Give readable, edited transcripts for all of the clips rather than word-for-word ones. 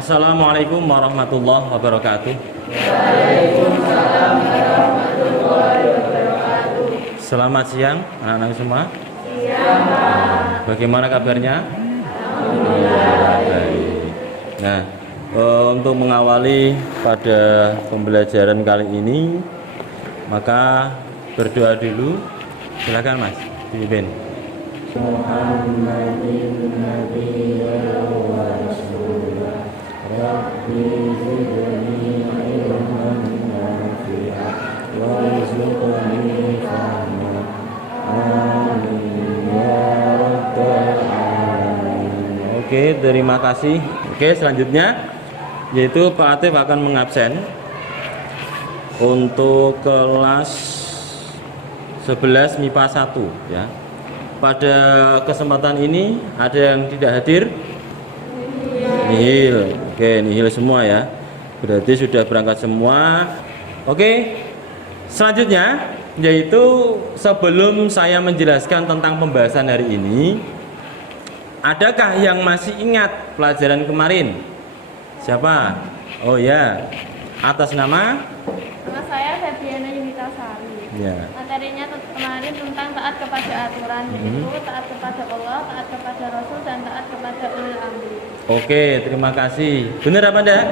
Assalamualaikum warahmatullahi wabarakatuh. Waalaikumsalam warahmatullahi wabarakatuh. Selamat siang anak-anak semua. Siang, Pak. Bagaimana kabarnya? Alhamdulillah. Baik. Nah, untuk mengawali pada pembelajaran kali ini, maka berdoa dulu. Silakan Mas, dipimpin. Muhammadin nabiyya wa rasulah Rabbi zidni ilman nafi'an warzuqni fahma. Amin ya rabbal alamin. Oke, terima kasih. Oke, selanjutnya yaitu Pak Atif akan mengabsen untuk kelas 11 MIPA 1 ya. Pada kesempatan ini ada yang tidak hadir? Nihil. Oke, nihil semua ya. Berarti sudah berangkat semua. Oke. Selanjutnya yaitu sebelum saya menjelaskan tentang pembahasan hari ini, adakah yang masih ingat pelajaran kemarin? Siapa? Oh ya. Atas nama? Nama saya Febriana Yunita Sari. Ya. Materinya kemarin tentang taat kepada aturan, yaitu taat kepada Allah, taat kepada Rasul, dan taat kepada ulil amri. Oke, terima kasih. Benar apa enggak?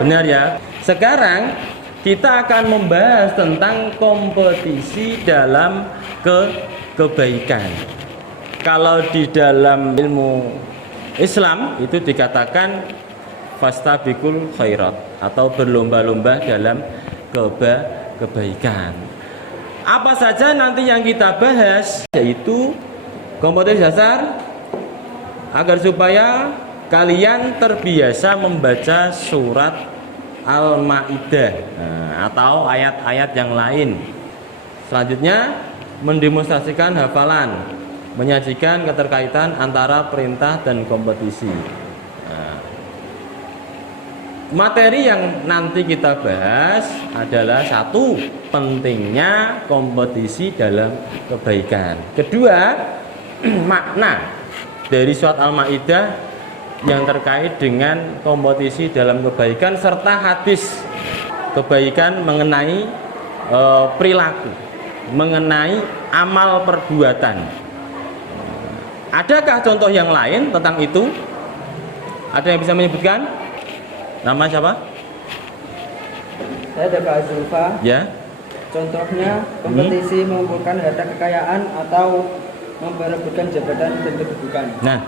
Benar ya. Sekarang kita akan membahas tentang kompetisi dalam kebaikan. Kalau di dalam ilmu Islam itu dikatakan fastabiqul khairat atau berlomba-lomba dalam kebaikan. Apa saja nanti yang kita bahas yaitu kompetisi dasar agar supaya kalian terbiasa membaca surat Al-Maidah atau ayat-ayat yang lain. Selanjutnya mendemonstrasikan hafalan, menyajikan keterkaitan antara perintah dan kompetisi. Materi yang nanti kita bahas adalah satu, pentingnya kompetisi dalam kebaikan. Kedua, makna dari surat Al-Maidah yang terkait dengan kompetisi dalam kebaikan serta hadis kebaikan mengenai perilaku, mengenai amal perbuatan. Adakah contoh yang lain tentang itu? Ada yang bisa menyebutkan? Nama siapa? Saya ada Kak Zulfa. Ya. Contohnya kompetisi mengumpulkan harta kekayaan atau memperebutkan jabatan dan kedudukan. Nah,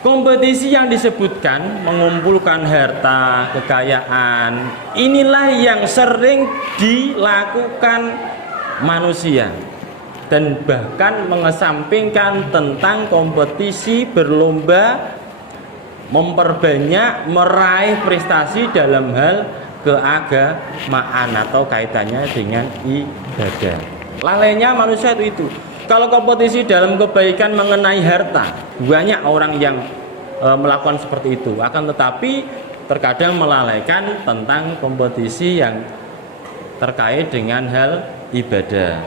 kompetisi yang disebutkan mengumpulkan harta kekayaan inilah yang sering dilakukan manusia dan bahkan mengesampingkan tentang kompetisi berlomba memperbanyak meraih prestasi dalam hal keagamaan atau kaitannya dengan ibadah. Lalainya manusia itu. Kalau kompetisi dalam kebaikan mengenai harta, banyak orang yang melakukan seperti itu. Akan tetapi terkadang melalaikan tentang kompetisi yang terkait dengan hal ibadah.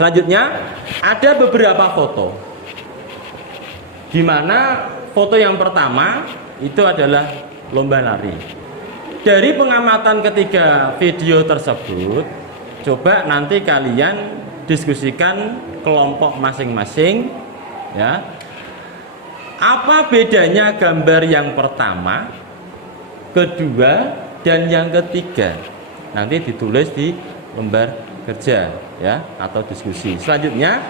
Selanjutnya ada beberapa foto, di mana foto yang pertama itu adalah lomba lari. Dari pengamatan ketiga video tersebut, coba nanti kalian diskusikan kelompok masing-masing ya. Apa bedanya gambar yang pertama, kedua, dan yang ketiga? Nanti ditulis di lembar kerja ya atau diskusi. Selanjutnya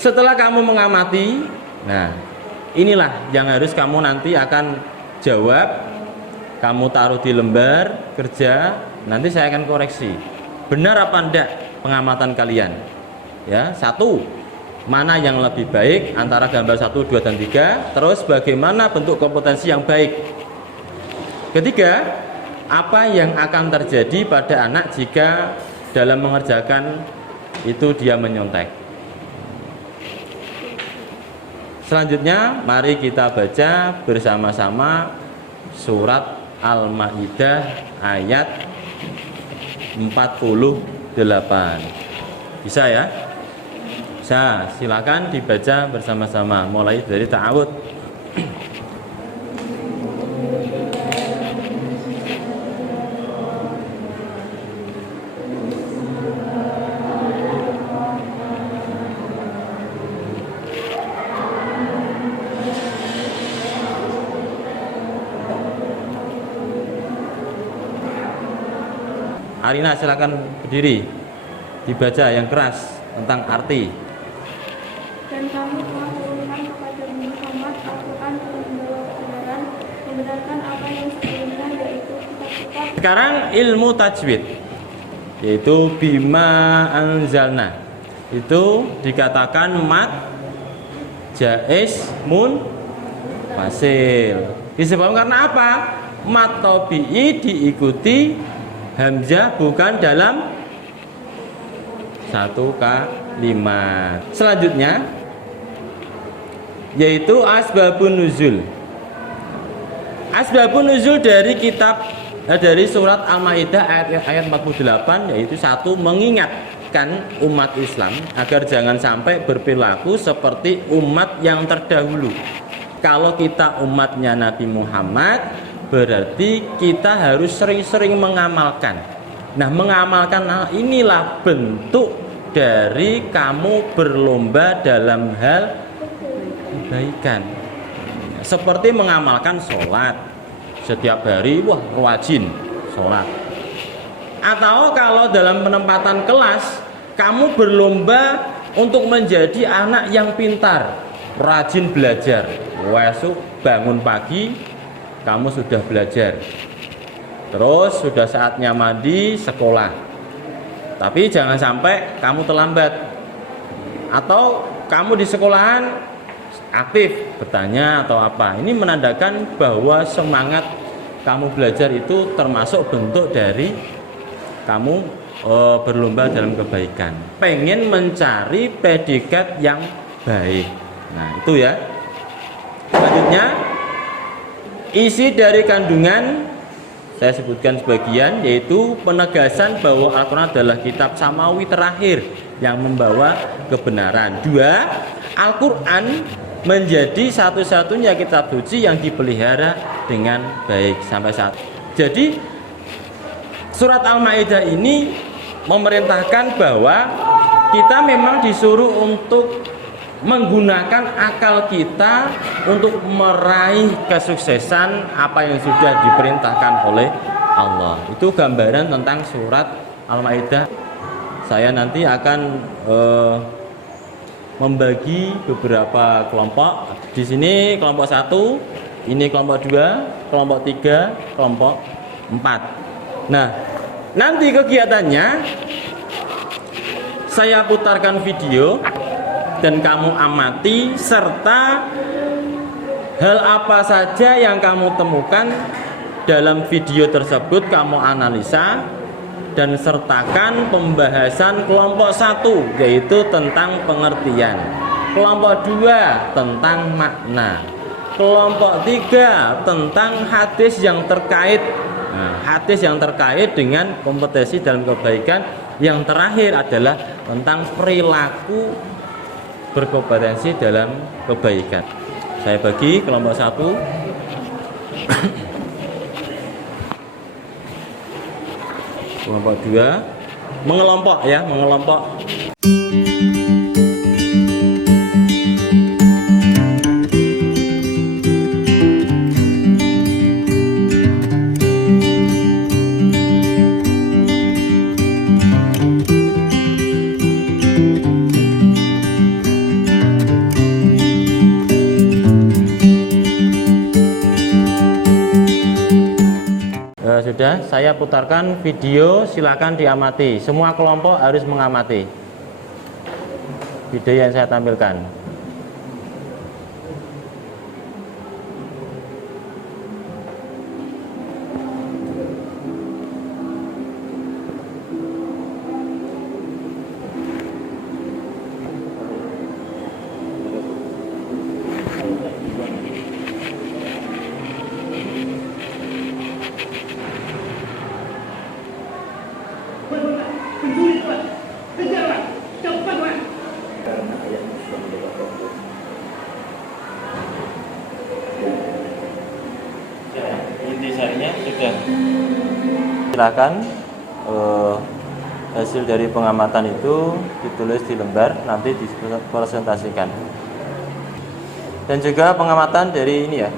setelah kamu mengamati, nah inilah yang harus kamu nanti akan jawab. Kamu taruh di lembar kerja, nanti saya akan koreksi. Benar apa enggak pengamatan kalian? Ya, satu, mana yang lebih baik antara gambar 1, 2, dan 3. Terus bagaimana bentuk kompetensi yang baik. Ketiga, apa yang akan terjadi pada anak jika dalam mengerjakan itu dia menyontek. Selanjutnya mari kita baca bersama-sama surat Al-Maidah ayat 48. Bisa ya? Bisa, silakan dibaca bersama-sama mulai dari ta'awud. Arina silakan berdiri. Dibaca yang keras tentang arti. Dan kamu telah turunkan kepada Muhammad Al-Quran yang membawa kebenaran, membenarkan apa yang sebelumnya, yaitu kitab-kitab. Sekarang ilmu tajwid, yaitu bima anzalna. Itu dikatakan mat, jaiz, mun, fasil. Disebabkan karena apa? Mat tabi'i diikuti hamzah bukan dalam satu kalimat. Selanjutnya yaitu asbabun nuzul. Asbabun nuzul dari dari surat Al-Maidah ayat 48, yaitu satu, mengingatkan umat Islam agar jangan sampai berperilaku seperti umat yang terdahulu. Kalau kita umatnya Nabi Muhammad, berarti kita harus sering-sering mengamalkan. Nah, mengamalkan inilah bentuk dari kamu berlomba dalam hal kebaikan. Seperti mengamalkan sholat setiap hari, wah rajin sholat. Atau kalau dalam penempatan kelas, kamu berlomba untuk menjadi anak yang pintar, rajin belajar. Besok bangun pagi, kamu sudah belajar. Terus sudah saatnya mandi, sekolah. Tapi jangan sampai kamu terlambat. Atau kamu di sekolahan aktif bertanya atau apa. Ini menandakan bahwa semangat kamu belajar itu termasuk bentuk dari kamu berlomba dalam kebaikan. Pengen mencari predikat yang baik. Nah, itu ya. Selanjutnya, isi dari kandungan saya sebutkan sebagian, yaitu penegasan bahwa Al-Quran adalah kitab samawi terakhir yang membawa kebenaran. 2, Al-Quran menjadi satu-satunya kitab suci yang dipelihara dengan baik sampai saat. Jadi surat Al-Maidah ini memerintahkan bahwa kita memang disuruh untuk menggunakan akal kita untuk meraih kesuksesan apa yang sudah diperintahkan oleh Allah. Itu gambaran tentang surat Al-Maidah. Saya nanti akan membagi beberapa kelompok. Di sini kelompok 1, ini kelompok 2, kelompok 3, kelompok 4. Nah, nanti kegiatannya saya putarkan video dan kamu amati, serta hal apa saja yang kamu temukan dalam video tersebut kamu analisa dan sertakan pembahasan kelompok 1, yaitu tentang pengertian, kelompok 2 tentang makna, kelompok 3 tentang hadis yang terkait. Nah, hadis yang terkait dengan kompetensi dalam kebaikan. Yang terakhir adalah tentang perilaku berkompetensi dalam kebaikan. Saya bagi kelompok 1 kelompok 2 mengelompok ya, mengelompok. Sudah saya putarkan video, silakan diamati. Semua kelompok harus mengamati video yang saya tampilkan. Intisarinya sudah. Silakan hasil dari pengamatan itu ditulis di lembar, nanti dipresentasikan. Dan juga pengamatan dari ini ya.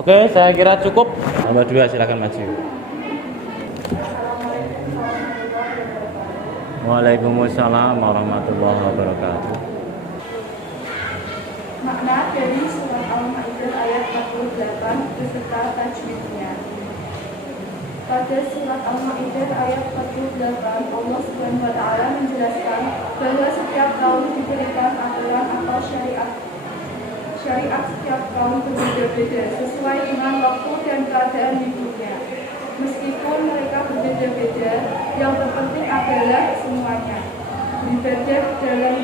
Oke, saya kira cukup. Nomor 2 silakan maju. Waalaikumsalam warahmatullahi wabarakatuh. Makna dari surat Al-Maidah ayat 48 beserta tajwidnya. Pada surat Al-Maidah ayat 48, Allah Subhanahu wa taala menjelaskan bahwa setiap kaum diberikan aturan atau syariat setiap kaum berbeda-beda sesuai dengan waktu dan keadaan hidupnya. Meskipun mereka berbeda-beda, yang terpenting adalah semuanya beribadah dalam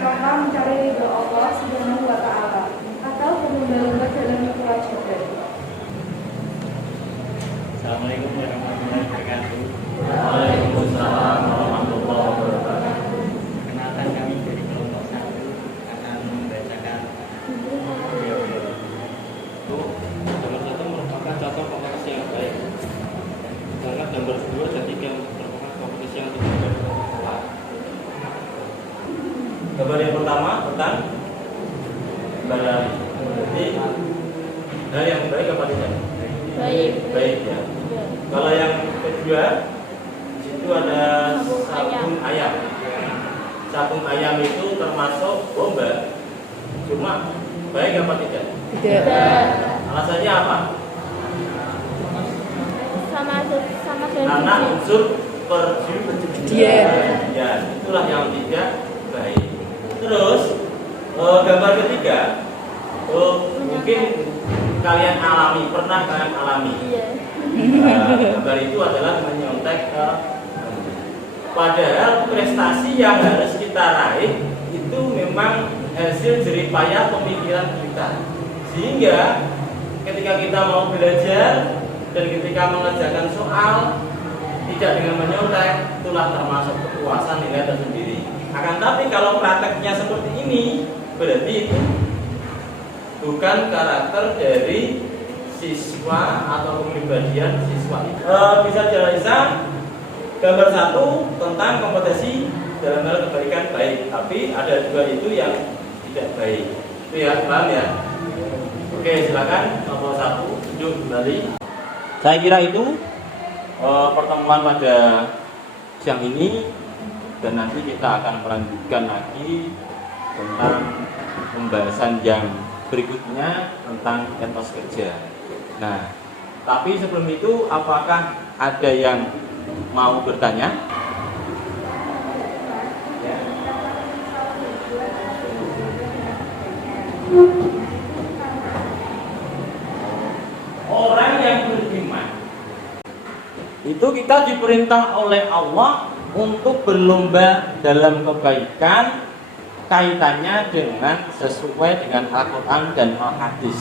rangka mencari ridho Allah Subhanahu wa taala atau berlomba-lomba dalam kewajiban. Assalamualaikum warahmatullahi wabarakatuh. Waalaikumsalam warahmatullahi wabarakatuh. Perkenalkan, kami dari kelompok 1 akan membacakan Gambar 1 merupakan contoh kompetisi yang baik. Sedangkan gambar 2 dan 3 merupakan kompetisi yang tidak baik. Gambar yang pertama tentang barang. Jadi hal yang baik apa tidak? Baik ya. Kalau yang kedua itu ada sabung ayam. Sabung ayam itu termasuk bomba. Cuma baik apa tidak? Tidak. Alasannya apa? Sama Karena unsur perjudian. Ya, itulah yang tidak baik. Terus gambar ketiga, mungkin kalian alami, pernah kalian alami. Gambar itu adalah menyontek ke. Padahal prestasi yang harus kita raih itu memang hasil jeripayah pemikiran kita. Sehingga ketika kita mau belajar dan ketika mengerjakan soal tidak dengan menyontek, itulah termasuk kepuasan nilai tersendiri. Akan tapi kalau prakteknya seperti ini, berarti itu bukan karakter dari siswa atau kepribadian siswa itu. Bisa jelaskan gambar 1 tentang kompetisi dalam hal kebaikan baik, tapi ada juga itu yang tidak baik. Itu ya, paham ya? Oke, silakan nomor 1 tunjuk kembali. Saya kira itu pertemuan pada siang ini, dan nanti kita akan melanjutkan lagi tentang pembahasan yang berikutnya tentang etos kerja. Nah, tapi sebelum itu apakah ada yang mau bertanya? Ya. Orang yang beriman itu kita diperintah oleh Allah untuk berlomba dalam kebaikan, kaitannya dengan sesuai dengan Al-Quran dan Al-Hadis.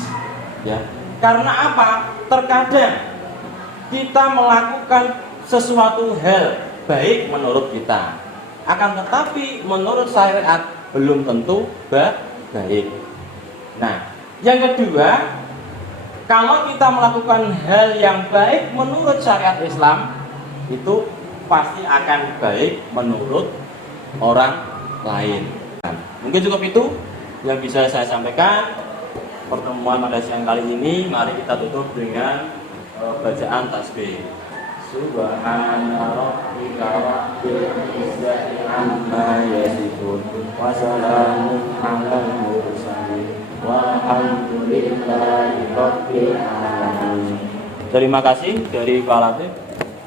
Ya. Karena apa? Terkadang kita melakukan sesuatu hal baik menurut kita, akan tetapi menurut syariat belum tentu baik. Nah, yang kedua, kalau kita melakukan hal yang baik menurut syariat Islam, itu pasti akan baik menurut orang lain. Mungkin cukup itu yang bisa saya sampaikan. Pertemuan pada siang kali ini, mari kita tutup dengan bacaan tasbih. Subhana rabbika rabbil izzati amma yasifun wa salamun alal mursalin walhamdulillahi rabbil alamin. Terima kasih dari Pak Latif.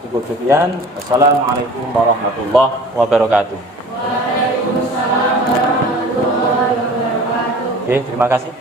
Cukup sekian. Assalamualaikum warahmatullahi wabarakatuh. Waalaikumsalam warahmatullahi wabarakatuh. Oke, terima kasih.